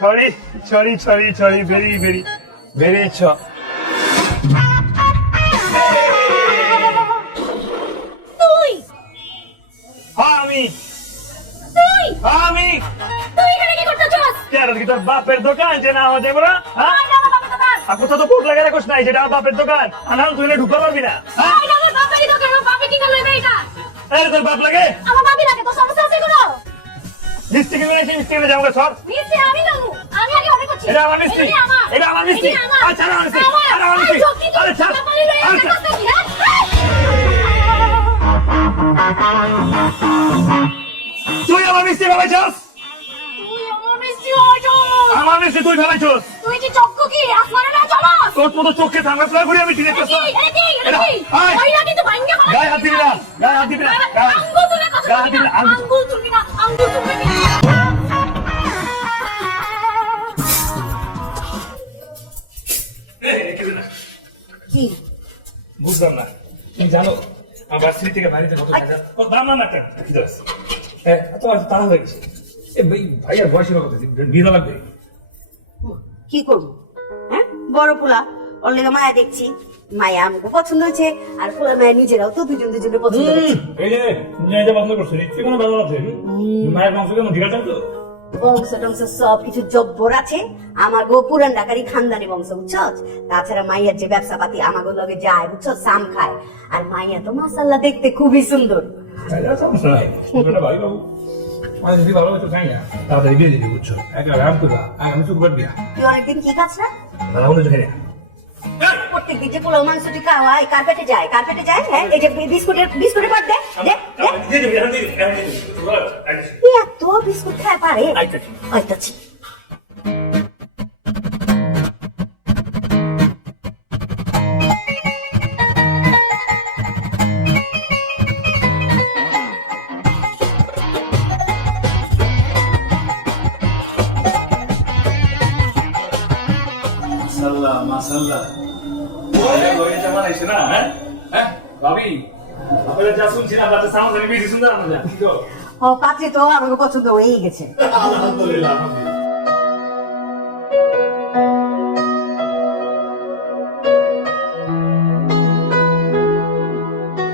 sorry, very sorry. তুই আমি তুই আমি তুই এখানে কি করতেছস? কেন কি তোর বাপের দোকান যে না আমাদের বড় হ্যাঁ আই আমার বাবার দোকান। আপু তো বোর্ড লাগা রাখছ নাই যেটা আমার বাপের দোকান আনাল তুই ঢুকতে পারবি না হ্যাঁ আই আমার বাবারই দোকান, আমার বাবা কি না লইবে এটা? আরে তোর বাপ লাগে আমার বাবি লাগে, তো সমস্যা আছে কোনো? মিষ্টি কিনে এসে মিষ্টি কিনে যাবো সর মিষ্টি আমি নেবো, আমি আগে অর্ডার করছি। এটা আমার মিষ্টি এটা আমার মিষ্টি আচ্ছা না মিষ্টি আরে আমার মিষ্টি আরে ছাড় তুই আমার মিষ্টি ফেলাইছস তুই আমার মিষ্টি হয়তো। আমার মিষ্টি তুই ফেলাইছস তুই কি চক্কু কি আসমানে না চলস? তোর মতো চোখে থামা প্লাই করি আমি ডিরেক্ট করছি এটা কি? ওইটা কিন্তু ভাঙ্গা ফেলা। গায়ে হাত দিবি না গায়ে হাত দিবি না আঙ্গুল তুলে কথা বলবি না, আঙ্গুল তুলবি না, আঙ্গুল তুলবি না। কি? বুঝলাম না তুমি জানো আমার ভার্সিটি থেকে বাড়িতে কত টাকা ও দাম না কেন কি দাস হ্যাঁ তোমার তাড়া হয়ে গেছে এ ভাই ভাইয়ার বয়সের কথা বিয়ে লাগবে কি করবো? হ্যাঁ, বড় পোলা ওর লেগে মায়া দেখছি, মায়া আমাকে পছন্দ হয়েছে, আর পোলা মায়া নিজেরাও তো দুজন দুজনের পছন্দ হয়েছে। এই যে নিয়ে যা বন্ধ করছো নিশ্চয়ই কোনো ব্যাপার আছে মায়ের মাংস কেমন ঠিক আছে তো বংশ টংশ সব কিছু জব্বর আছে, আমার গো পুরান ঢাকারি খানদানি বংশ, বুঝছস? তাছাড়া মাইয়ার যে ব্যবসা পাতি আমাগো লগে যায়, বুঝছস, সাম খায়, আর মাইয়া তো মাশাআল্লাহ দেখতে খুবই সুন্দর। এটা সমস্যা নাই এটা ভাই বাবু মানে যদি ভালো হতো খাই না তাড়াতাড়ি বিয়ে দিবি বুঝছো একটা রাম করবা আমি শুক্রবার বিয়া তুই অনেকদিন কি খাস না? ভালো হলে তো খাই না প্রত্যেকদিন যে পোলাও মাংসটি খাওয়াই কার্পেটে যায়, হ্যাঁ, এই যে বিস্কুটের পাট দে দে দে। এত বিস্কুট খায় পারে? আইতাছি। মাশাআল্লাহ মাশাআল্লাহ ওরে ওরে জামান আইছে না হ্যাঁ হ্যাঁ ভাবি আপনারা যা শুনছিলাম তাতে সাউন্ড অনেক বেশি সুন্দর আমরা কি তো ও পাত্রে তো আমাকে পছন্দ হয়েই গেছে। আলহামদুলিল্লাহ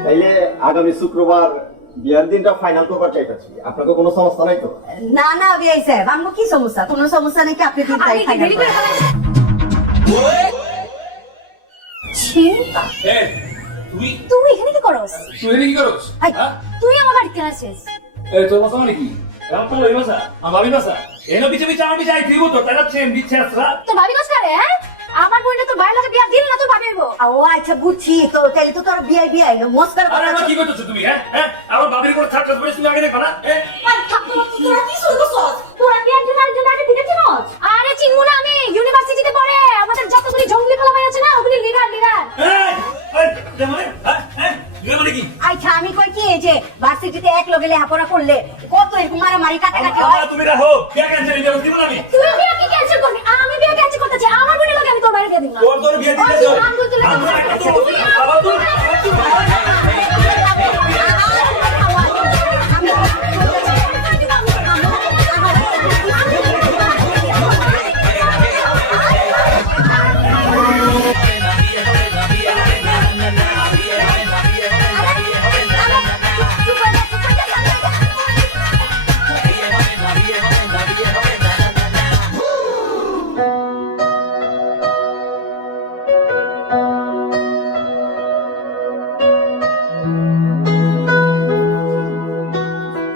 তাইলে আগামী শুক্রবার বিয়ার দিনটা ফাইনাল করবার চাইতেছি আপনাকে কোনো সমস্যা নাই তো? না না বিআই সাহেব, আমার কি সমস্যা? কোনো সমস্যা নেই, কি আপনি দিনটাই ফাইনাল করেন। চিন্তা এ তুই তুই এখানে কি করস? তুই এনে কি করছ আই, হ্যাঁ তুই আমার বাড়িতে আসিস? এ তোর কথা মানে কি রাম তো লই বাসা আমার ভাবি বাসা এনো পিছে পিছে আমি যাই দিব তো তারা চেন দিচ্ছে আসরা তো ভাবি কস করে হ্যাঁ? আমার বোনটা তো ভাই লাগে বিয়া দিল না, তো ভাবি হইব। ও আচ্ছা বুঝছি, তো তাহলে তো তোর বিআই মস্কার আরে করা আমার কি করতেছ তুমি হ্যাঁ হ্যাঁ আমার ভাবির করে ছাড় ছাড় তুমি আগে দেখো না হ্যাঁ আর থাকতো তোরা কি শুরু করছস? তোরা কি একজন আগে দেখেছিস? আরে চিনমু না আমি, ইউনিভার্সিটিতে পড়ে আমাদের যতগুলি জঙ্গলি পোলাপান আছে না, ওগুলি লিডার। এই এই জামাই হ্যাঁ হ্যাঁ মানে কি আচ্ছা আমি কই কি, এই যে ভার্সিটিতে এক লগে লেখাপড়া করলে কত এরকম মারামারি কাটাকাটি হয়। তুমি রাখো কে ক্যান্সেল দিও দিব না আমি তুই বিয়া কি ক্যান্সেল করবি? আমি বিয়া ক্যান্সেল করতে চাই, আমার বোনের লগে আমি তোর বাইরে দিয়ে দিব না। তোর বিয়ে দিতে ওই যাও আঙ্গুল তুলে কথা বলছিস। তুই আবার তো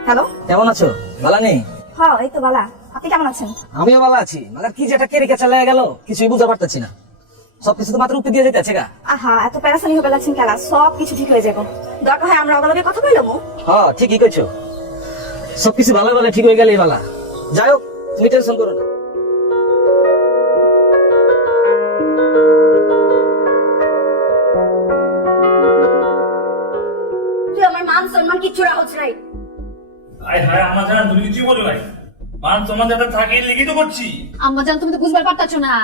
হ্যালো, কেমন আছো? ভালো নেই? হ্যাঁ এই তো বালা, আপনি কেমন আছেন? আমিও ভালো আছি, মাগার কি যেটা কেরিকে চলে গেল কিছুই বুঝতে পারতেছি না, সবকিছু তো মাত্র উপরে দিয়ে যেতেছে গা। আহা এত প্যারাসানি হবে লাগছেন খেলা, সব কিছু ঠিক হয়ে যাবে। দরকার হয় আমরা অবলগে কথা কইলাম। হ্যাঁ ঠিকই কইছো, সবকিছু ভালো ভালো ঠিক হয়ে গেলেই ভালো। যাই হোক তুমি টেনশন করো না। তুই আমার মান সম্মান কিচ্ছু রাখছ নাই। আয় হায় আমার জানা তুমি কিছু বলো নাই মান তোমার যাতে থাকে লিখিত করছি আম্মা জান তুমি তো বুঝবার পারতাছো না।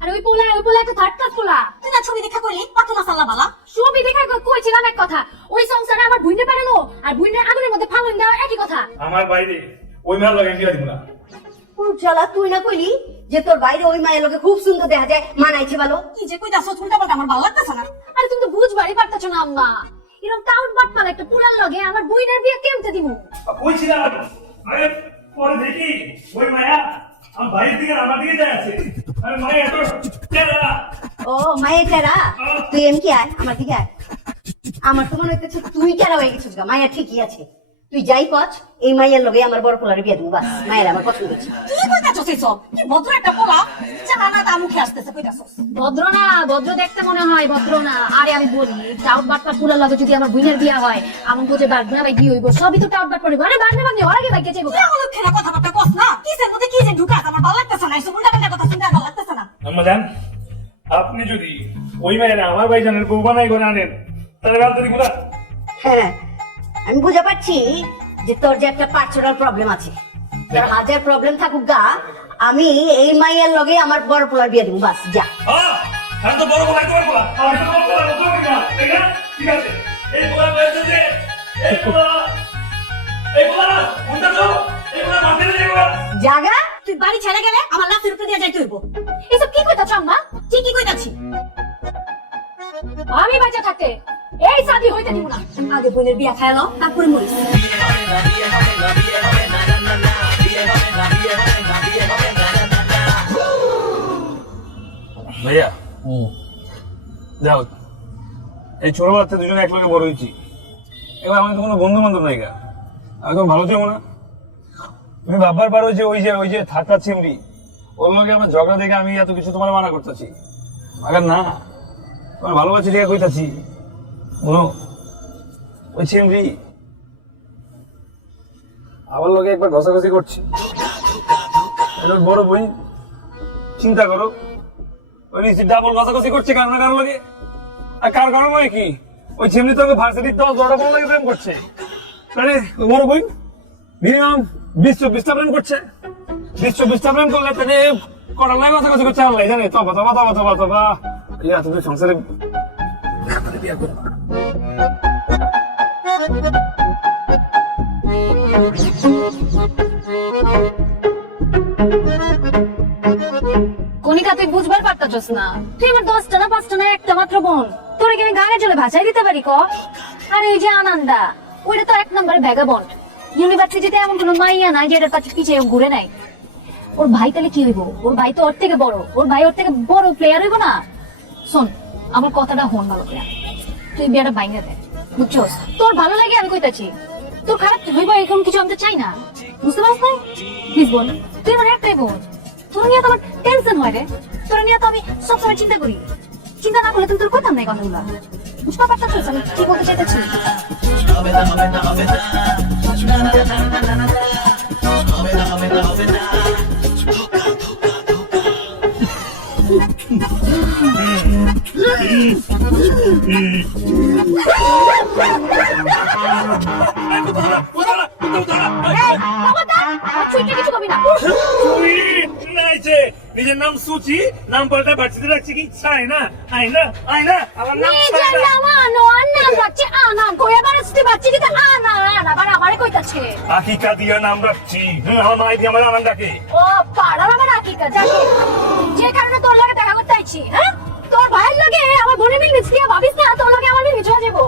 আর ওই পোলা একটা থার্ড ক্লাস পোলা। তুই না ছবি দেখা কইলি কত মাসাল্লাহ বালা। ছবি দেখা কইছিলাম এক কথা, ওই সংসারে আমার বুইনে পারেনো আর বুইনের আগুনের মধ্যে ফালন দেওয়া একই কথা। আমার বাইরে ওই মাল লাগে বিয়া দিব না উজ্জ্বলা তুই না কইলি যে তোর বাইরে ওই মায়ের লোকে খুব সুন্দর দেখা যায় মানাইছে ভালো? কি যে কইতাছ উল্টা পাল্টা আমার ভালো লাগতেছে না। আরে তুমি তো বুঝবারই পারতেছো না আম্মা, এরকম টাউট বাট মানে একটা পুরান লগে আমার বুইনের বিয়ে কেমতে দিমু? বলছিলাম আরে পরে দেখি ওই মায়া আমার ভাইয়ের দিকে আমার দিকে যায় আছে। আরে মায়া এত তেরা ও মায়ের টেরা, তুই এমকি আয় আমার দিকে আয়। আমার তো মনে হইতেছে তুই টেরা হয়ে গেছিস গা। মায়ের ঠিকই আছে, তুই যাই কচ এই মায়ের লগে আমার বড় পোলারে বিয়ে দেবো, বাস মায়ের আমার পছন্দ হচ্ছে। কি কইতাছস এসব? কি ভদ্র একটা পোলা জানা না তা মুখে আসতেছে কইতাছস? ভদ্র না, ভদ্র দেখতে মনে হয় ভদ্র না। আরে আমি বলি টাউট বাটপা পুরান লগে যদি আমার বুইনের বিয়ে হয় আমার বুঝে বাড়বে না ভাই কি হইব? সবই তো টাউট বাট পড়বে। আরে বাড়বে বাড়বে ওর আগে ভাগ্যে যাইবো। কেমন খেলা কথাবার্তা কস না? কিসের মধ্যে কি যে ঢুকাস আমার ভালো লাগতেছে না। এসব উল্টা পাল্টা কথা শুনতে ভালো লাগতেছে না। আম্মা জান, আপনি যদি ওই মায়ের আমার ভাইজানের বউ বানাই করে আনেন তাহলে রাত যদি কোথা? হ্যাঁ আমি বুঝা পাচ্ছি যে তোর যে একটা পার্সোনাল প্রবলেম আছে। তোর হাজার প্রবলেম থাকুক গা, আমি এই মাইয়ের লগে আমার বড় পোলার বিয়ে দেবো, বাস যা। আমি তো বড় বলাই তোমার বলা আমি তো বড় বলা বলতে পারি না, ঠিক না? ঠিক আছে এই বলা বলতে যে এই বলা কোনটা তো এই বলা মাঠে যাই বলা জাগা তুই বাড়ি ছেড়ে গেলে আমার লাফের উপরে দিয়ে যাইতে হইব। এসব কি কইতাছ আম্মা? ঠিকই কইতাছি। আমি বাচ্চা থাকতে এই শাদি হইতে দিব না। আগে বোনের বিয়া খাইলো তারপরে মরিস। ভাইয়া যাও, এই ছোট বাচ্চা দুজনে একলগে বড় হয়েছি, এবার আমি তো কোনো বন্ধু বান্ধব নাই গা, আমি তো ভালো চাবো না। তুমি ভাববার পারো যে ওই যে থাকা চিমড়ি ওর লগে আমার ঝগড়া দেখে আমি এত কিছু তোমার মানা করতেছি। আগে না, তোমার ভালোবাসি দেখে কইতাছি বলো ওই চিমড়ি আমার লগে একবার ঘষাঘষি করছে, এটা বড় বোন। চিন্তা করো ওই ডাবল ঘষাঘষি করছে কার না কার লগে, আর কার কারণ হয় কি ওই চিমড়ি তোকে ভার্সিটির 10-12টা বড় লাগে প্রেম করছে, মানে বড় বোন মিনিমাম 20-24টা প্রেম করছে। 20-24টা প্রেম করলে তাহলে কটার লাগে কথা কথা করছে আল্লাহ জানে। তবা তবা তবা তবা তবা ইয়া তুমি সংসারে বিয়ে করো। কনিকা তুই বুঝবার পারতাছস না, তুই আমার 10টা না 5টা না একটা মাত্র বোন, তোরে কি আমি গানে চলে ভাষায় দিতে পারি ক? আরে ওই যে আনন্দা ওইটা তো 1 নম্বরে ভ্যাগাবন্ড। ইউনিভার্সিটিতে এমন কোনো মাইয়া নাই যে এটার পিছিয়ে ঘুরে নাই। ওর ভাই তাহলে কি হইব? ওর ভাই তো ওর থেকে বড়, ওর ভাই ওর থেকে বড় প্লেয়ার হইব না? শোন আমার কথাটা হন ভালো করে, তুই বিয়েটা বাইঙ্গা দে বুঝছস? তোর ভালো লাগে আমি কইতাছি, তোর খারাপ হইব এরকম কিছু আমি তো চাই না, বুঝতে পারছ না? প্লিজ বল, তুই আমার একটাই বোন, তোর নিয়ে তো আমার টেনশন হয় রে, তোর নিয়ে তো আমি সবসময় চিন্তা করি। চিন্তা না করলে তুমি তোর কথা নাই কথাগুলো বুঝতে পারতাছিস আমি কি বলতে চাইতেছি? নিজের নাম সুচি, নাম পাল্টা ভার্সিটি রাখছি কি? চাই না আই না আই না আমার নাম নিজের নাম আনো আর নাম রাখছে আনা, কইয়া বারসতে বাচ্চা কিন্তু আনা আনা আবার আমারে কইতাছে আকিকা দিয়া নাম রাখছি। আমার মাই দিয়ে আমার নাম ডাকে। ও পাড়ার আমার আকিকা জানে যে কারণে তোর লগে দেখা করতে আইছি। হ্যাঁ তোর ভাইয়ের লগে আমার বোনের মিল মিশিয়ে ভাবিস না তোর লগে আমার মিল মিশে যাবো।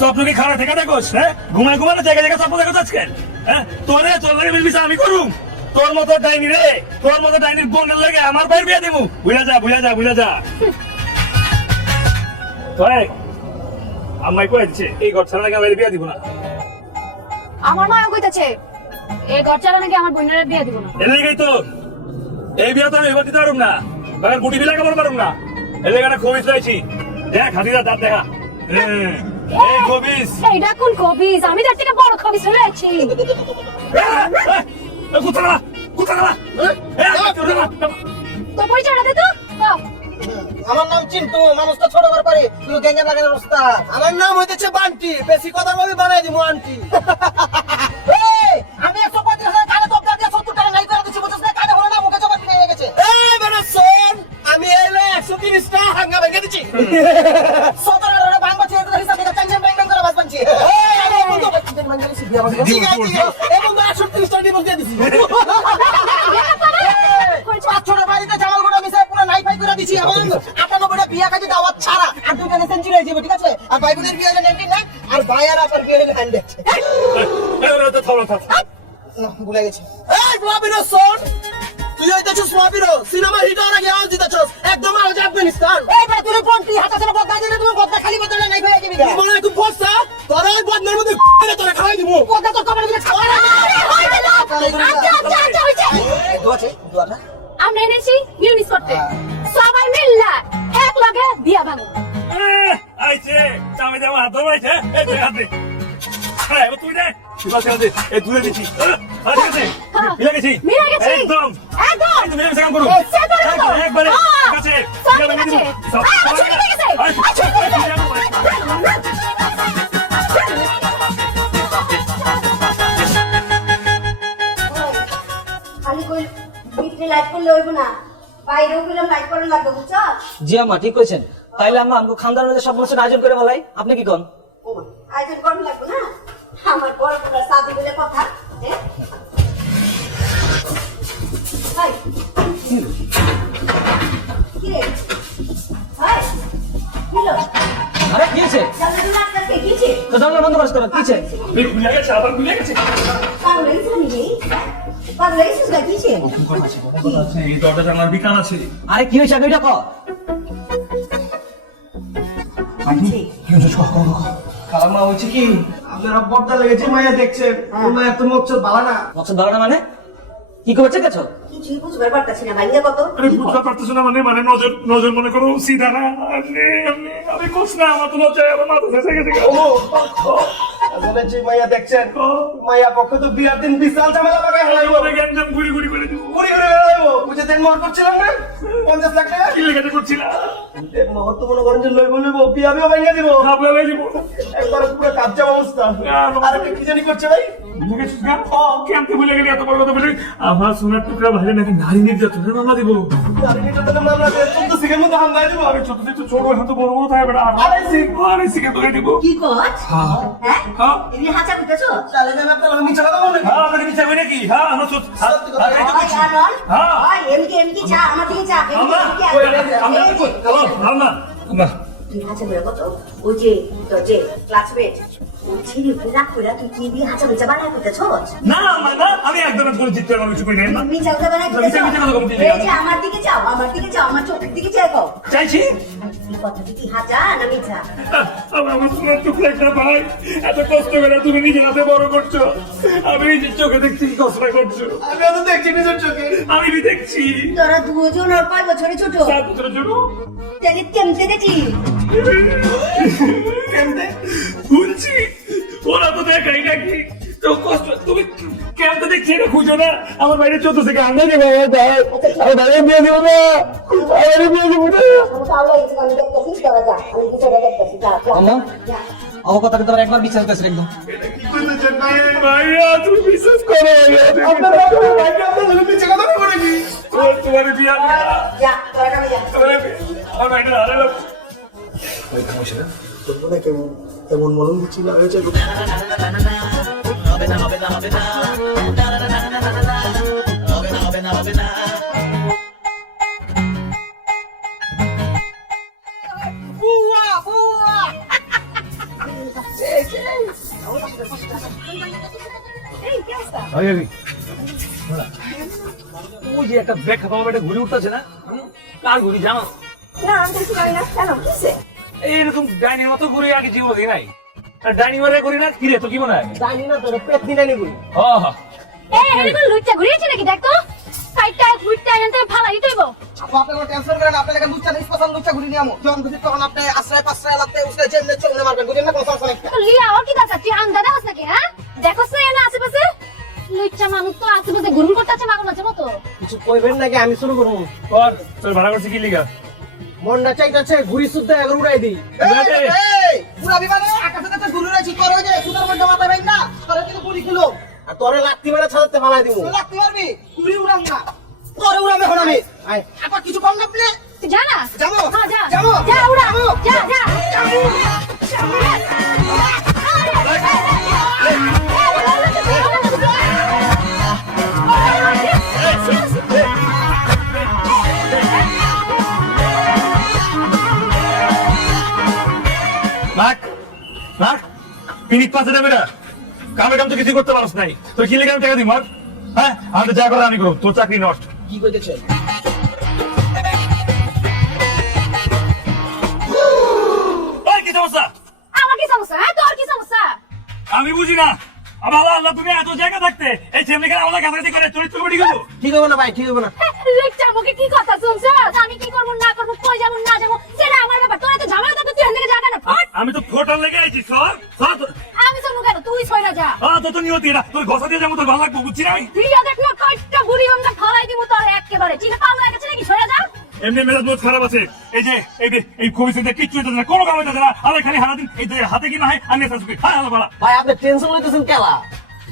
স্বপ্ন কি খারাপ থেকে দেখোস? হ্যাঁ ঘুমায় ঘুমানো জায়গা জায়গা স্বপ্ন দেখো আজকাল। হ্যাঁ তোর লগে মিল মিশে আমি করুম? তোর মতো ডাইনি রে, তোর মতো ডাইনির বোনের লাগে আমার ভাইয়ের বিয়ে দেবো? বুঝা যা বুঝা যা বুঝা যা। ভাই আমায় কয়ে দিচ্ছে এই ঘর ছাড়া নাকি আমার বিয়ে দিব না। আমার মাও কইতাছে এই ঘর চালা নাকি আমার বোনের বিয়ে দিব না। এর লেগেই তো এই বিয়ে তো আমি এবার দিতে পারুম না, বাগান গুটি বিলাকে বলতে পারুম না। এর লেগে একটা খবিস রয়েছি, দেখ হাতিরা দাঁত দেখা। এই খবিস, এইটা কোন খবিস? আমি তার থেকে বড় খবিস হয়ে আছি। কোথায় কোথায় তো পরিচয়টা দে তো। আমার নাম চিন্টু, মানুষটা ছোট করে পারি তুই গ্যাঙ্গা লাগানোর অবস্থা। আমার নাম হইতেছে বান্টি, বেশি কথা বলবি বানাই দিমু আন্টি। এই আমি 135 কানে তো দিয়ে 70 টাকা নাই করে দিছি, বুঝছস না? কানে হলো না, মুখে জবাব নিয়ে গেছে। এই বেটা শোন, আমি এলে 130 টা হাঙ্গা ভেঙে দিছি। 17 টাকা ভাঙবা ছিল তো হিসাব দিতে টেনশন ব্যাংক করে বাস বানছি। এই আমি বন্ধু টেনশন ব্যাংক করে দিছি বিয়া বাস। ঠিক আছে এই বন্ধু 130 টা ডিপোজিট দিয়ে দিছি। বাই করে দিছি এবং 98টা বিয়া কাজে দাওয়াত ছাড়া আর দুটো সেঞ্চুরি হয়ে যাবে ঠিক আছে আর ভাই বোনের বিয়ে হলে 99 আর ভাই আর আপনার বিয়ে হলে 100 ভুলে গেছি এই মহাবীর শোন তুই হইতেছিস মহাবীর সিনেমা হিট হওয়ার আগে আওয়াজ দিতেছিস একদম আওয়াজ আফগানিস্তান এই বড় তুই কোনটি হাতে ছেড়ে বদলা দিলে তুমি বদলা খালি বদলা নাই হয়ে যাবি মনে একটু বসা তোরা ওই বদলার মধ্যে তোরা খাওয়াই দিব বদলা তো কমার দিলে খাওয়া না আচ্ছা হইছে দোয়াটা আমরা এনেছি ইউনিস করতে সবাই মিল্লা এক লগে বিয়া ভাঙো আইছে চামে জামা হাত ধরাইছে এই যে হাতে হ্যাঁ তুই দে তুই বাসে দে এই তুই দিছি আরে গেছে মিলে গেছি একদম একদম তুমি মিলে কাম করো একবারে কাছে খালি কই ভিতরে লাইট করলে হইব না বাইরেও গেলাম লাইট করা লাগবে বুঝছো জি আম্মা ঠিক কইছেন তাইলে আম্মা আমগো খানদানের মধ্যে সব অনুষ্ঠান আয়োজন করে ফেলাই আপনি কি কোন আয়োজন করা লাগবে না আমার বড় বড় সাদি বলে কথা হ্যাঁ হাই কি রে হাই হ্যালো আরে কি হইছে জানলা দিয়ে আজকে কিছে তো জানলা বন্ধ করছ কেন কি হইছে ভুলে গেছে আবার ভুলে গেছে পাগল হইছিস নাকি পাগল হইছিস না কিছে এই দরজা জানার বিকান আছে আরে কি হইছে আগে এটা কও কালামা হচ্ছে কি আপনারা পর্দা লেগেছে মাইয়া দেখছে মাইয়া তো মুখ চোখ ভালো না মকসদ ভালো না মানে কি করছে গেছো কিছুই বুঝবার পারতাছি না ভাইয়া কত আরে বুঝতে পারতেছ না মানে নজর নজর মনে করো সিধা না আমি কোস না আমার তো লজ্জায় আমার মাথা শেষে গেছে বলেছি মাইয়া দেখছেন মাইয়া পক্ষে তো বিয়ার দিন বিশাল ঝামেলা লাগাই হলাইবো একদম ঘুরি ঘুরি করে দিব ঘুরে ঘুরে হলাইবো বুঝে দেন মর করছিলাম না 50 লাখ টাকা কি লেগে করছিলা দেন মর তো মনে করেন যে লইবো লইবো বিয়াবিও ভাঙিয়ে দিব খাবলা লই দিব একবার পুরো কাবজা অবস্থা আর একটা কি জানি করছে ভাই ভুলে গেছিস না কেমতে ভুলে গেলি এত বড় কথা বলে আমার সোনার টুকরা ভাই নাকি নারী নির্যাতনের মামলা দিব আর এটা তো মামলা দিয়ে 14 সেকেন্ড মধ্যে হামলা দিব আরে ছোট থেকে ছোট এখন তো বড় বড় থাকে বেটা আরে সিকে তোকে দিব কি কর হ্যাঁ হ্যাঁ এমনি হাঁচা করতেছো চালে যাবে আপনারা আমি চালা দাও নাকি হ্যাঁ আমাকে বিচার নাকি হ্যাঁ আমরা তো হ্যাঁ এমনি চা আমার দিকে চা আমরা আমরা আমরা তুই হাঁচা করে কত ওই যে তোর যে ক্লাসমেট ওই ছিঁড়ে উঠে রাখ করে তুই কি দিয়ে হাঁচা বেচা বানায় করতেছো না না আমি একদম করে জিততে পারবো কিছু করি না এমনি চাউটা বানায় করতেছো এই যে আমার দিকে চাও আমার চোখের দিকে চাও চাইছি এই কথাটি কি হাঁচা না মিছা আমার সোনার টুকরা একটা ভাই এত কষ্ট করে তুমি নিজের হাতে বড় করছো আমি নিজের চোখে দেখছি কি কষ্ট করছো আমিও তো দেখছি নিজের চোখে আমি দেখছি তোরা দুজন আর 5 বছরের ছোট 7 বছরের জন্য তাহলে কেমতে দেখলি কেমতে বলছি ওরা তো দেখাই নাকি তো কষ্ট তুমি কেমতে দেখছি এটা খুঁজো না আমার বাইরে 14 থেকে আন্ডা দেবো আমার বাইরে বিয়ে দেবো না আমার বিয়ে দেবো না আম্মা আমার কথা কিন্তু একবার বিচার করতেছ একদম ভাইয়া তুমি বিশ্বাস করো আপনার ভাইকে আপনার পিছে কথা বলবো নাকি তোমার বিয়া যা তোরা কামে যা আমার বাইরে আরে এমন মলম দিচ্ছি হয়েছে ওই যে একটা ব্যাগ খাওয়া একটা ঘুরে উঠতেছে না কার ঘুরি জানো না আমি কিছু জানি না কেন কিসে এইরকম ডাইনির মতো ঘুরে আগে জীবন দেখি নাই ডাইনি মারে করি না কি রে তো কি মনে হয় জানি না তোর পেট দিনে নিবি এই এরকম লুচ্চা ঘুরিয়েছে নাকি দেখতো সাইডটা ঘুরতে আনতে ভালো দিতেইব আপু আপনি কোনো টেনশন করেন আপনি লাগে দুধটা স্পেশাল দুধটা ঘুরি নিয়ে আমো যখন বুঝি তখন আপনি আশ্রয় পাশ্রয় লাগতে উসকে জেনে চলে মারবেন বুঝেন না কোনো সমস্যা নেই তো লিয়া আর কি দাদা তুই আন্দা দাও নাকি হ্যাঁ দেখো সে না আশেপাশে লুচ্চা মানুষ তো আশেপাশে ঘুরুন করতেছে মাগো মাঝে মতো কিছু কইবেন নাকি আমি শুরু করব কর তোর ভাড়া করছি কি লিগা মনটা চাইতাছে ঘুরি শুদ্ধ একবার উড়াই দিই এই পুরা বিমানে আকাশে কাছে ঘুরে রয়েছি তোর ওই যে সুতার মধ্যে মাথা ভাই না তোরে কিন্তু পুরি কিলো আর তোরে লাত্তি মেরে ছাড়তে ফালাই দিব লাত্তি মারবি ঘুরি উড়াম না তোরে উড়াম এখন আমি আয় আপা কিছু কম না প্লে তুই জানা যাবো হ্যাঁ যা যাবো যা উড়া যা যা নাক নাক পিনিক পাশে যাবে না, কামে কাম তো কিছু করতে পারস নাই, তোর কি লেগে আমি টাকা দিই মার? হ্যাঁ আমি তো যা করে আমি করব, তোর চাকরি নষ্ট। কি কইতেছেন? ওই কি সমস্যা? আমার কি সমস্যা? হ্যাঁ তোর কি সমস্যা? আমি বুঝি না, আমার আল্লাহ আল্লাহ তুমি এত জায়গা থাকতে এই ছেলেকে আমাদের কাছাকাছি করে চরিত্র বড়ি গেল। ঠিক হবে না ভাই, ঠিক হবে না। লেকচার মুখে কি কথা শুনছ? আমি কি করব না করব, কই যাব না যাব, সেটা আমার ব্যাপার। তোরা তো ঝামেলা থাকতে তুই এখান থেকে যা কেন? ফট! আমি তো ফোটার লেগে আইছি সর সর। আমি শুনবো কেন? তুই সইরা যা। তো তো নিয়তি এটা, তোর ঘষা দিয়ে যাবো, তোর ভালো লাগবো, বুঝছি না আমি। ভিডিও দেখলো কয়টা বুড়ি গঙ্গা খাওয়াই দিব তোর একেবারে। চিনে পাও না গেছে নাকি? সইরা যা। এমনি মেজাজ বহুত খারাপ আছে। এই যে এই কবিতা কিচ্ছু হইতেছে না, কোনো কাম হইতেছে না। আমি খালি সারাদিন এই যে হাতে কি না হয় আমি এসে হাই হালো পালা। ভাই আপনি টেনশন লইতেছেন কেলা?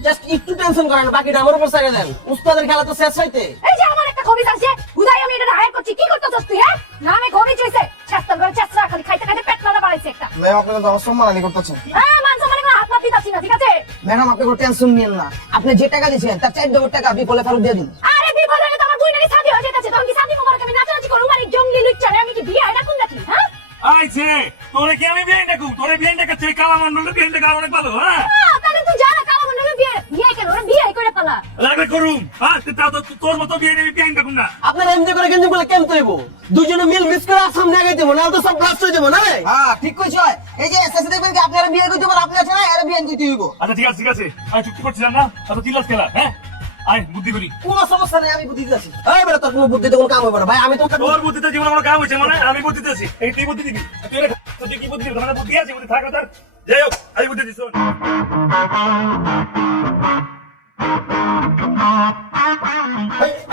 জাস্ট একটু টেনশন করেন, বাকিটা আমার উপর ছেড়ে দেন। উস্তাদের খেলা তো শেষ হইতে। এই যে আমার একটা কবিতা আছে, বুঝাই আমি এটা হায়ার করছি। কি করতেছস তুই? হ্যাঁ নামে কবি চইছে, চেষ্টা করে চেষ্টা খালি খাইতে খাইতে পেট লাগা বাড়াইছে একটা। ম্যাম আপনারা তো আমার সম্মানহানি করতেছেন। হ্যাঁ মান সম্মানে কোনো হাত পাত দিতাছি না, ঠিক আছে? ম্যাডাম আপনি কোনো টেনশন নিয়েন না, আপনি যে টাকা দিয়েছেন তার 4 ডবল টাকা বিপলে ফেরত দিয়ে দিন। আরে বিপদ হলে তো আমার দুই নারী শাদী হয়ে যেতেছে, তখন কি শাদী মোবারক আমি নাচানাচি করবো? মানে জঙ্গলি লুচ্চারে আমি কি বিয়ে এটা কোন নাকি? হ্যাঁ আইছে তোরে কি আমি বিয়ে ডাকু? তোরে বিয়ে ডাকাচ্ছে কালা মন্ডলের বিয়ে ডাকা অনেক ভালো। হ্যাঁ তাহলে তুই জানা কালো মন্ডলের বিয়ে বিয়ে কেন? ওরা বিয়ে করে পালা। লাগলে করুম। হ্যাঁ তাও তো তোর মতো বিয়ে নেবি বিয়ে ডাকুম না। আপনারা এমনি করে গেঞ্জি বলে কেমন হইব? দুজনে মিল মিস করে সামনে আগে দেবো, না তো সব ব্লাস্ট হয়ে যাবো না ভাই। হ্যাঁ ঠিক কইছ। এই যে এসএসসি দেখবেন কি আপনারা বিয়ে করতে পারেন, আপনি আছেন না এর বিয়ে করতে হইব। আচ্ছা ঠিক আছে ঠিক আছে, আমি চুক্তি করছিলাম না, তো তিলাস খেলা। হ্যাঁ আয় বুদ্ধি করি। কোনো সমস্যা নেই, আমি বুদ্ধি দিতেছি। এই বেটা তোর কোনো বুদ্ধিতে কোনো কাম হবে না ভাই, আমি তো তোর বুদ্ধিতে জীবনে কোনো কাম হয়েছে মানে আমি বুদ্ধি দিতেছি, এই তুই বুদ্ধি দিবি। তুই কি বুদ্ধি দিবি? তোমার বুদ্ধি আছে, বুদ্ধি থাকলে তার যাই হোক আমি বুদ্ধি দিচ্ছি।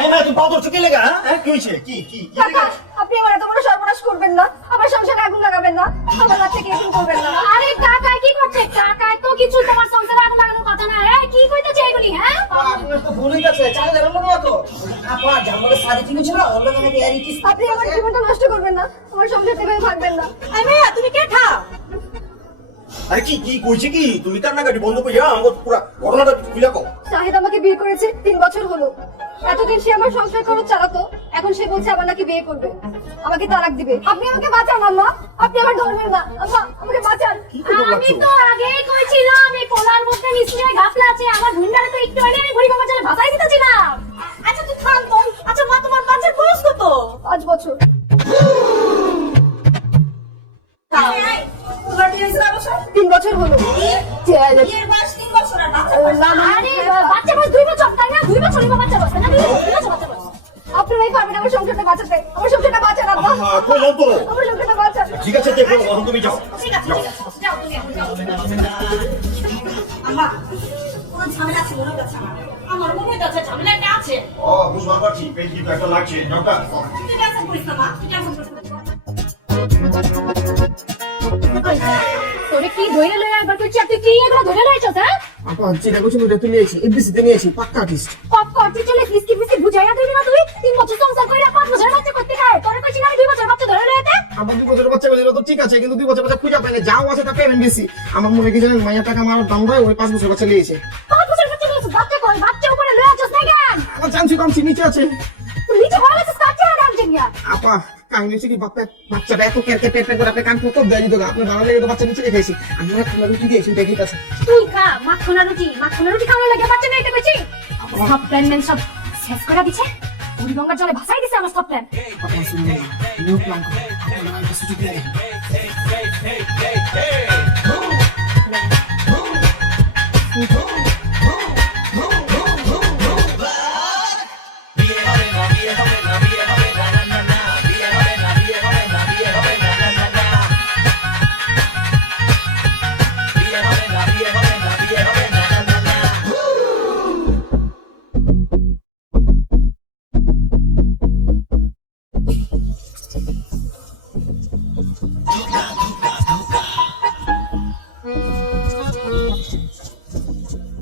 এই না তুমি পাও ধরছো কি লেগা? হ্যাঁ কি হইছে? কি কি কি কাকা, আপনি আমার এত বড় সর্বনাশ করবেন না, আমার সংসারে আগুন লাগাবেন না, আমার বাচ্চাকে এরকম করবেন না। আরে কাকা কি করছে? কাকা তো কিছু তোমার সংসারে আগুন লাগানোর কথা না। এই কি কইতেছে এগুলি? হ্যাঁ আপনার তো ভুল হইতাছে, চালে ধরে লোক না তো। আপা জানলে সারি ঠিক ছিল, অন্য কোনো কি এরিটিস। আপনি আমার জীবনটা নষ্ট করবেন না, আমার সংসার থেকে ভাগবেন না। আরে মেয়া তুমি কে খাও? আরে কি কি কইছে কি? তুমি কান্নাকাটি বন্ধ কইরা আমাকে পুরো ঘটনাটা খুলে কও। শাহিদ আমাকে বিয়ে করেছে 3 বছর হলো। এতদিন সে আমার সংসার খরচ চালাতো, এখন সে বলছে আবার নাকি বিয়ে করবে, আমাকে তালাক দিবে। আপনি আমাকে বাঁচান আম্মা, আপনি আমার ধর্মের না। আম্মা আমাকে বাঁচান। আমি তো আগেই কইছিলাম এই পোলার মধ্যে নিশ্চয়ই গাফলা আছে, আমার ভুন্ডারে তো একটু আগে আমি বুড়ি বাবা চলে ভাসাই দিতেছিলাম। আচ্ছা তুই থাম তো। আচ্ছা মা তোমার বাচ্চার বয়স কত? 5 বছর। তোমার বিয়ে হয়েছে কয় বছর? 3 বছর হলো। বিয়ের বয়স 3 বছর আর বাচ্চার বয়স আরে বাচ্চা বয়স 2 বছর, তাই না? 2 বছরই বাচ্চা বয়স, তাই না? 2 বছর বাচ্চা বয়স। আপনারাই পারবেন আমার সংসারটা বাঁচাতে, আমার সংসারটা বাঁচান আব্বা, কইলাম তো। আমার সংসারটা বাঁচান। ঠিক আছে দেখো, এখন তুমি যাও। ঠিক আছে ঠিক আছে যাও তুমি এখন যাও। আম্মা কোন ঝামেলা ছিল না কাছে আমার মনে হচ্ছে ঝামেলাটা আছে। ও বুঝতে পারছি, পেট কি একটা লাগছে। ডক্টর তুই টেনশন করিস না মা, তুই টেনশন করিস না। তোরে কি ধরে লয়ে একবার কইছি, তুই কি এগুলো ধরে লইছস? হ্যাঁ আপা যেটা কইছি ওটা তুই নিয়েছি, এফবিসিতে নিয়েছি, পাক্কা আর্টিস্ট। কপ করতে চলে কিস্তি কিস্তি বুঝাইয়া দিবি না তুই? 3 বছর সংসার কইরা 5 বছর বাচ্চা করতে খায়, তোরে কইছি না আমি 2 বছর বাচ্চা ধরে লইতে। আমার 2 বছরের বাচ্চা গেলে তো ঠিক আছে, কিন্তু 2 বছর বাচ্চা খুঁজে পাই না, যাও আছে তা পেমেন্ট বেশি। আমার মনে কি জানেন মাইয়া টাকা মারার দাম দেয়, ওই 5 বছর বাচ্চা নিয়েছে। 5 বছর বাচ্চা নিয়েছিস, বাচ্চা কই? বাচ্চা উপরে লয়ে আছস না কেন? আমার জানছি কামছি নিচে আছে। তুই নিচে হলে তো বাচ্চা দাম জিনিয়া। আপা কাহিনী হচ্ছে কি, বাচ্চাটা এত কেরকে পেট করে আপনি কান করতে দেয় দিত, আপনি ভালো লেগে তো বাচ্চা নিচে রেখেছি। আমি খানা রুটি দিয়েছি, দেখি আছে। তুই খা মাখনা রুটি খাওয়া লাগে বাচ্চা নিতে কইছি। সব প্ল্যান ম্যান সব শেষ করে দিছে, ওই গঙ্গার জলে ভাসাই দিছে আমার সব প্ল্যান। আপা শুনুন, নিউ প্ল্যান করো, আপনার একটা সুযোগ দিয়ে দেন।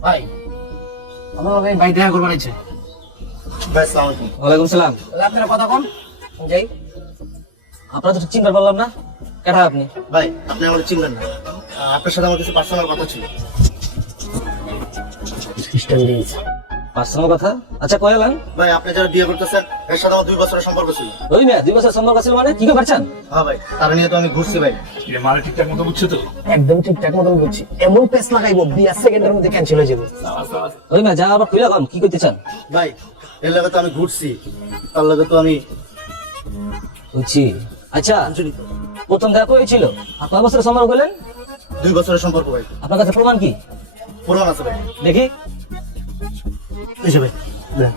ভাই আমার ভাই ভাই দেখা করবার ইচ্ছে। ভাই আসসালামু আলাইকুম। ওয়ালাইকুম সালাম। আপনারা কথা কোন যাই, আপনারা তো চিনতে পারলাম না, কেটা আপনি? ভাই আপনি আমাকে চিনবেন না, আপনার সাথে আমার কিছু পার্সোনাল কথা ছিল। খ্রিস্টান দিয়েছে পার্সোনাল কথা? আচ্ছা কয়ালান ভাই আপনি যারা বিয়ে করতেছেন এর সাথে আমার 2 বছরের সম্পর্ক ছিল। ওই মেয়ে 2 বছর সম্পর্ক ছিল মানে কি করে পারছেন? হ্যাঁ ভাই, তার নিয়ে তো আমি ঘুরছি ভাই। এটা মানে ঠিকঠাক মতো বুঝছো তো? একদম ঠিকঠাক মতন বলছি, এমন পেস লাগাইবো 20 সেকেন্ডের মধ্যে ক্যান্সেল হয়ে যাবে। ওই মেয়ে যা আবার খুলে কম কি করতে চান? ভাই এর লগে তো আমি ঘুরছি, তার লগে তো আমি বুঝছি। আচ্ছা প্রথম দেখা হয়েছিল, আপনার বছরের সম্পর্ক বলেন? 2 বছরের সম্পর্ক ভাই। আপনার কাছে প্রমাণ কি? পুরান আছে ভাই। দেখি। এসে ভাই দেন।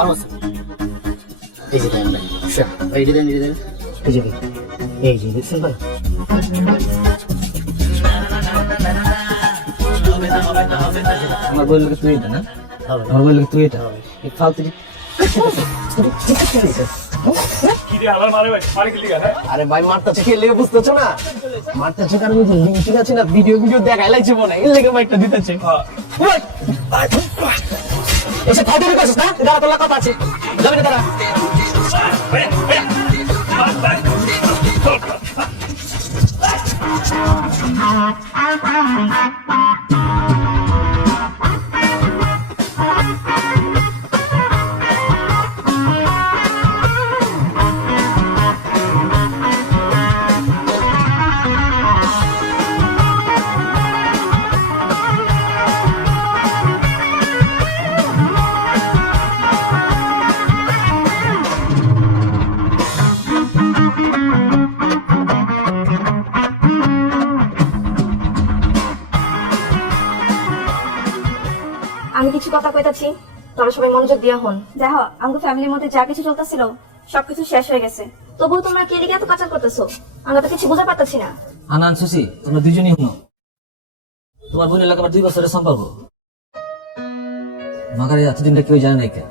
আরো আছে। এই যে দেন ভাই। স্যার, এই যে দেন, এই যে দেন। এই যে দেন। এই যে দেখছেন ভাই? আমার বই লোকে তুই এটা না? আমার বই লোকে তুই এটা এই ফালতু কি রে আবার মারে ভাই, মারি কি লিগা? হ্যাঁ আরে ভাই মারতেছে কে লেগে বুঝতেছো না? মারতেছে কারণ ওই যে লিঙ্ক আছে না, ভিডিও দেখাই লাগছে মনে এর লেগে মাইকটা দিতেছে। এসে ফাটিয়ে করছিস না? দাঁড়া তোর কথা আছে, যাবি না দাঁড়া। ভাইয়া, ভাইয়া, মার, মার। আমি কিছু কথা কইতাছি, তোরা সবাই মনোযোগ দিয়া হন। দেখো আমাদের ফ্যামিলির মধ্যে যা কিছু চলতেছিল সবকিছু শেষ হয়ে গেছে, তবুও তোমরা কে লিগে এত কাচার করতেছো? আমরা তো কিছু বুঝতে পারতাছি না। আনান সুসি তোমরা দুজনই হনো, তোমার বোনের লাগাবার 2 বছরের সম্পর্ক মাগারে এতদিনটা কেউ জানে নাই কেন?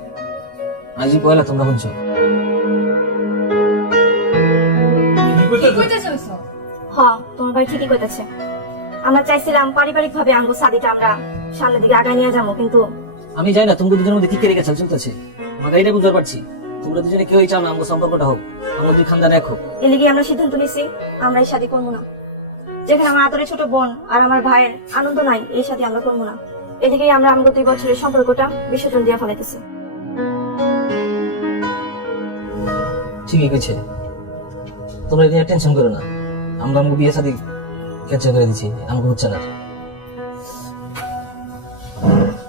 আজই পয়লা তোমরা বলছো। হ্যাঁ তোমার ভাই ঠিকই কইতাছে। আমরা চাইছিলাম পারিবারিক ভাবে আঙ্গু সাদিটা আমরা সামনের দিকে আগায় নিয়ে যাবো, কিন্তু আমি জানি না তোমাদের দুজনের মধ্যে কি কেড়ে গেছে চলতেছে, আমাকে এটা বুঝতে পারছি। তোমরা দুজনে কেউই চাও না আমার সম্পর্কটা হোক, আমার 2 খানদান এক হোক। এ লিগে আমরা সিদ্ধান্ত নিছি আমরা এই শাদী করবো না। যেখানে আমার আদরের ছোট বোন আর আমার ভাইয়ের আনন্দ নাই, এই শাদী আমরা করবো না। এদিকেই আমরা আমাদের 2 বছরের সম্পর্কটা বিসর্জন দিয়ে ফেলাইতেছি। ঠিকই কইছে, তোমরা এটা নিয়ে টেনশন করো না, আমরা আমাকে বিয়ে শাদী ক্যান্সেল করে দিচ্ছি, আমাকে হচ্ছে না।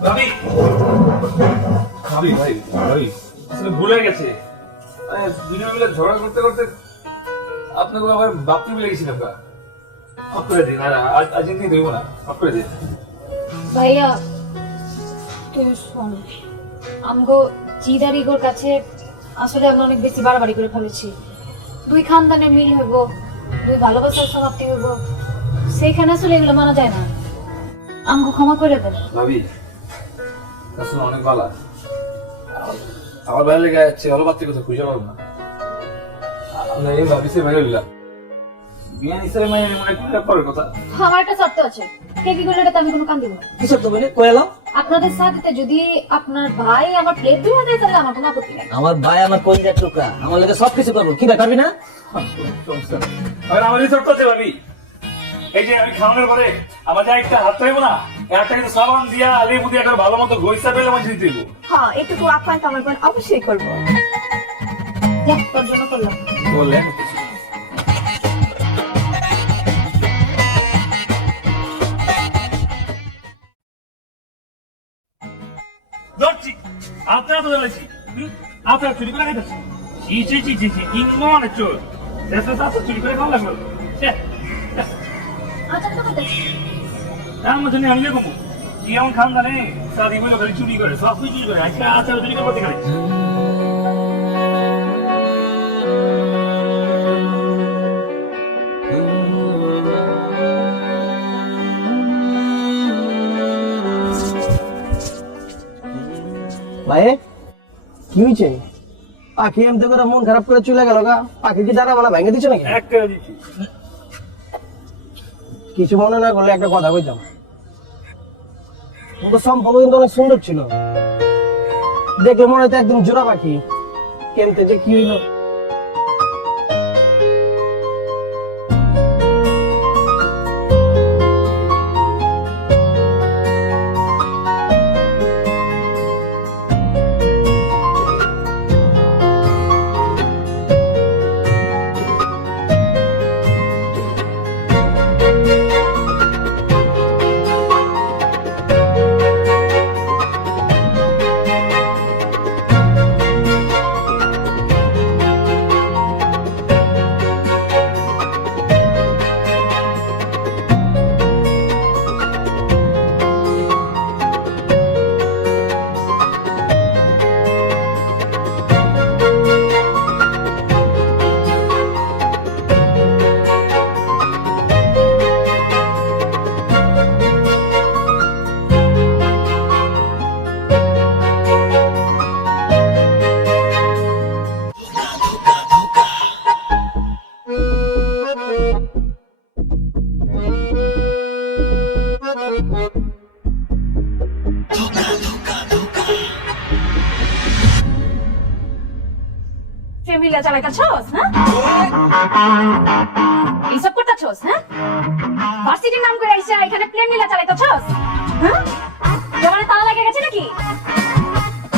ভাবি, ভাবি, ভাই, ভাই, আসলে ভুলে গেছে। দুজন মিলে ঝগড়া করতে করতে আপনাকে আবার বাপকে মিলে গেছিলাম। মাফ করে দিন, আর আজ দিন দেবো না, মাফ করে দিন। ভাইয়া তুই শোন, আমগো জিদারিগোর কাছে আসলে আমরা অনেক বেশি বাড়াবাড়ি করে ফেলেছি। 2 খানদানের মিল হইব, 2 ভালোবাসার সমাপ্তি হইব, সেইখানে আসলে এগুলো মানা যায় না। আমগো ক্ষমা করে দেন। ভাবি আসলে অনেক ভালো, আমার বাইরে লেগে যাচ্ছে, ভালো বাচ্চা কথা খুঁজে পাবো না। আমরা এই ভাবিসে বাইরে দিলাম বিয়ান হিসেবে মানে এমন একটা ব্যাপারের কথা। আমার একটা শর্ত আছে, কে কি করলে এটা আমি কোনো কান দিব না। কি সব তুমি কইলাম? আপনাদের সাথে যদি আপনার ভাই আমার প্লেট ধুয়ে দেয় তাহলে আমার কোনো আপত্তি নেই। আমার ভাই আমার কলিজার টুকরা, আমার লাগে সবকিছু করবো, কি ভাই পারবি না? আর আমার এই ছোট্ট আছে ভাবি, এই যে আমি খাওয়ানোর পরে আমার যা একটা হাত পাইবো না, একটা কিন্তু সাবান দিয়া লেবু দিয়ে একটা ভালো মতো গইসা পেলে মাঝে দিতে হইব। হ্যাঁ এটুকু আপ্যায়ন তো আমার বোন অবশ্যই করবো। দেখ, তোর জন্য করলাম। বললেন ধরছি আপনারা তো ধরেছি, আপনারা চুরি করে খাইতেছি। ইমন চোর দেশে সাথে চুরি করে খাওয়া লাগলো। আচ্ছা তো করতেছি। তার মধ্যে আমি কমু কি এমন খানদানে সাদি বলে খালি চুরি করে, সব কিছু চুরি করে, আজকে আচার চুরি করতে খালি। ভাই কি হয়েছে? পাখি এমতে করে মন খারাপ করে চলে গেল গা? পাখি কি দাঁড়া মানে ভেঙে দিচ্ছে নাকি? একটা দিচ্ছি কিছু মনে না করলে একটা কথা কইতাম, কিন্তু সম্পর্ক কিন্তু অনেক সুন্দর ছিল, দেখলে মনে হতো একদম জোড়া পাখি। কেমতে যে কি হইলো? লীলা চালাইতাছস, হ্যাঁ? এইসব করতাছস, হ্যাঁ? ভার্সিটির নাম করে আইসা এখানে প্রেম লীলা চালাইতাছস, হ্যাঁ? জমানে তালা লেগে গেছে নাকি?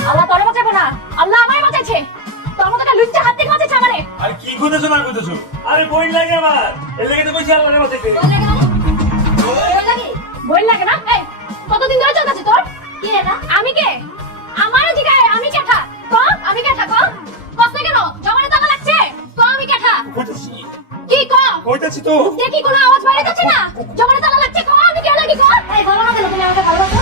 আল্লাহ তোরে বাঁচাবো না, আল্লাহ আমায় বাঁচাইছে। তোর মতো একটা লুচ্চা হাত থেকে বাঁচাইছে আমারে। আর কি করতেছো না করতেছো? আরে বই লাগে আমার, এর লেগে তো কইছি আল্লাহরে বাঁচাইতে। বই লাগে না? এই কতদিন ধরে চলতেছে তোর? কে এটা? আমি কে? আমারও জিগায় আমি কেঠা? ক আমি কেঠা ক? কষ্ট কেন? জমানে তালা লাগছে? ক আমি কেঠা? কইতাছি কি ক? কইতাছি তো। দেখি কোনো আওয়াজ বাইরে যাচ্ছে না? জমানে তালা লাগছে ক আমি কে লাগি ক? এই বলো না কেন তুমি আমাকে ভালোবাসো?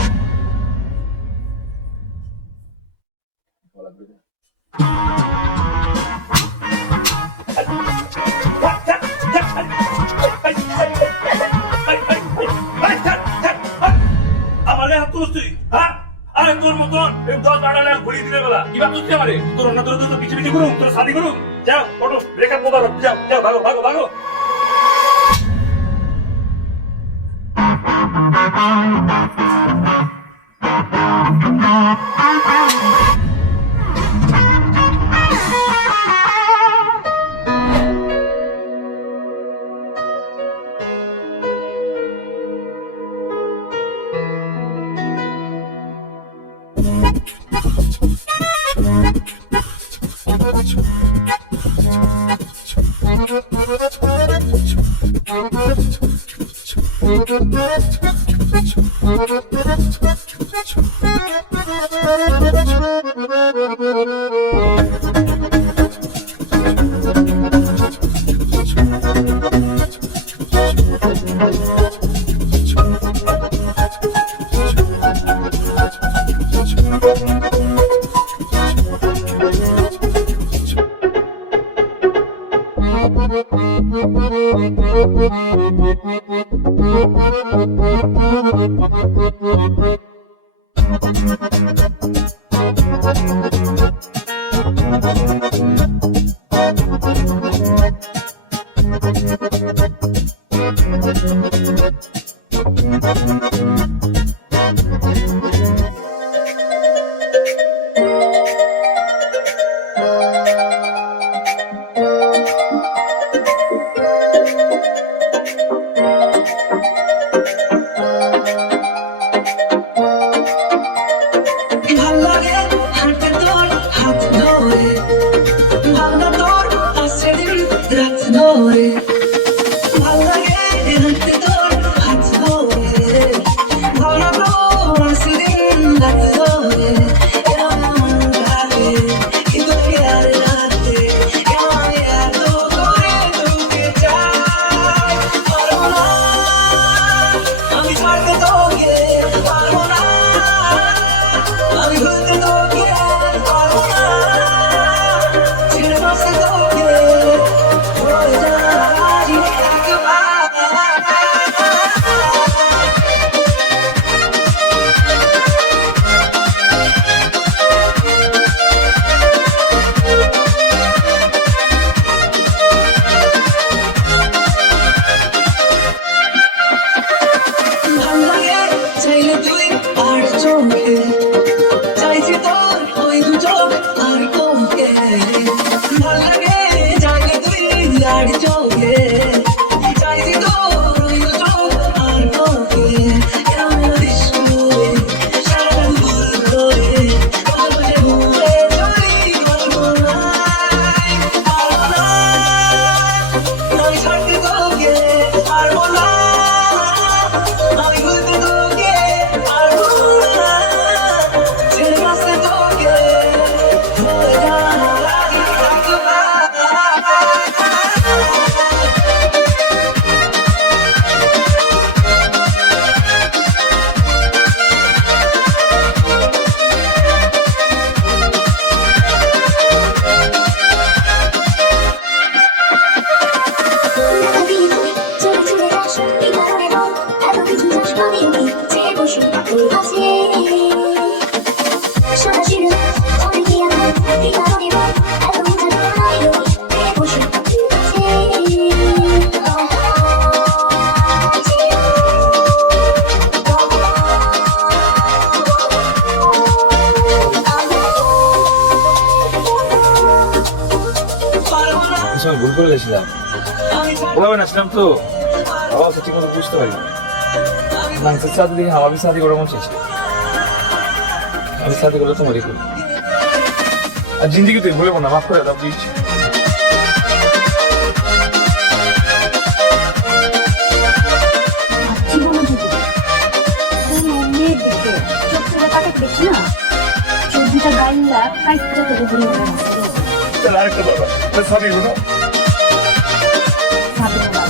আমারে হাত তুলছ তুই, হ্যাঁ? আরে তোর মতন এই 10-12 লাখ ঘুরিয়ে দিলে বেলা কিবা তুলছি আমারে? তোর অন্য তোর তো পিছে পিছে করুম, তোর শাদি করুম। যাও ওঠো, রেখার মোবারক, যাও যাও, ভাগো ভাগো ভাগো। ভাবনা তোর আছে দিন রাত ধরে আমি সময় ভুল করে গেছিলাম, ওভাবে নাচলাম তো, বাবা ঠিক মতো বুঝতে পারিনি। নাচের সাথে দেখে আমি সাথে করে মন চাইছি, আমি সাথে করে তোমারই করি। আর জিন্দিগি তুই ভুলে না, মাফ করে দাও প্লিজ। জীবনে যদি কোনো মেয়ের দিকে চোখ তুলে তাকাতে দেখি না, চোখ দুটা গাইলা কাইটটা করে ঘুরে ঘুরে নাচতে তাহলে আরেকটা বাবা সাথে কোনো ভাবে না।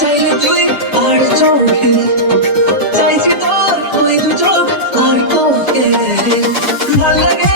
চাইলে তুই আর চোখে চাইছি তোর ওই দু চোখ আর তোকে ভাল লাগে